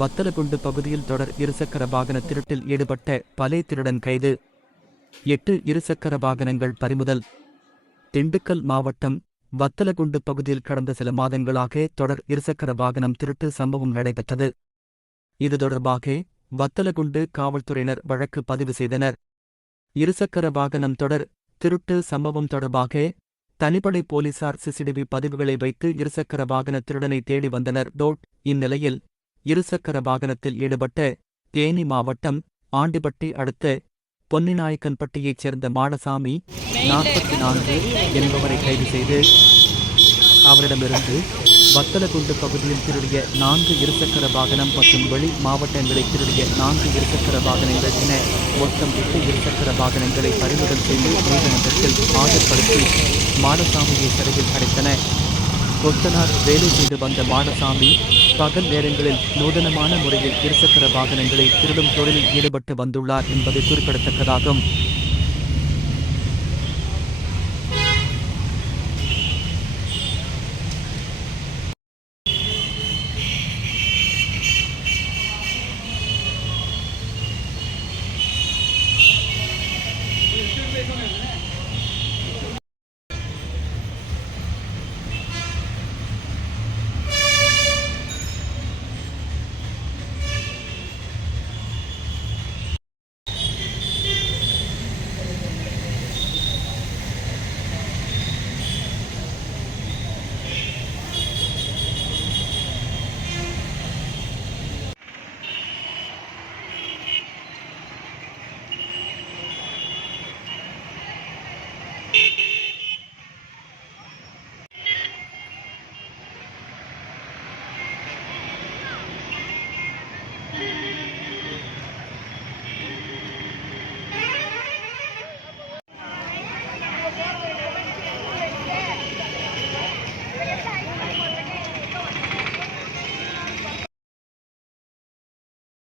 வத்தலகுண்டு பகுதியில் தொடர் இருசக்கர வாகன திருட்டில் ஈடுபட்ட பலே திருடன் கைது. 8 இருசக்கர வாகனங்கள் பறிமுதல். திண்டுக்கல் மாவட்டம் வத்தலகுண்டு பகுதியில் கடந்த சில மாதங்களாக தொடர் இருசக்கர வாகனம் திருட்டு சம்பவம் நடைபெற்றது. இது தொடர்பாக வத்தலகுண்டு காவல்துறையினர் வழக்கு பதிவு செய்தனர். இருசக்கர வாகனம் தொடர் திருட்டு சம்பவம் தொடர்பாக தனிப்படை போலீசார் சிசிடிவி பதிவுகளை வைத்து இருசக்கர வாகன திருடனை தேடி வந்தனர். இந்நிலையில் இருசக்கர வாகனத்தில் ஈடுபட்ட தேனி மாவட்டம் ஆண்டிப்பட்டி அடுத்த பொன்னிநாயக்கன்பட்டியைச் சேர்ந்த மாடசாமி 44 என்பவரை கைது செய்து அவரிடமிருந்து வத்தலகுண்டு பகுதியில் திருடிய 4 இருசக்கர வாகனம் மற்றும் வெளி மாவட்டங்களில் திருடிய 4 இருசக்கர வாகனங்கள் என மொத்தம் 8 இருசக்கர வாகனங்களை பறிமுதல் செய்து நீதிமன்றத்தில் ஆஜர்படுத்தி மாடசாமியை சிறையில் அடைத்தன. கொத்தனார் வேலை செய்து வந்த மாடசாமி பகல் நேரங்களில் நூதனமான முறையில் இருசக்கர வாகனங்களை திருடும் தொழிலில் ஈடுபட்டு வந்துள்ளார் என்பது குறிப்பிடத்தக்கதாகும்.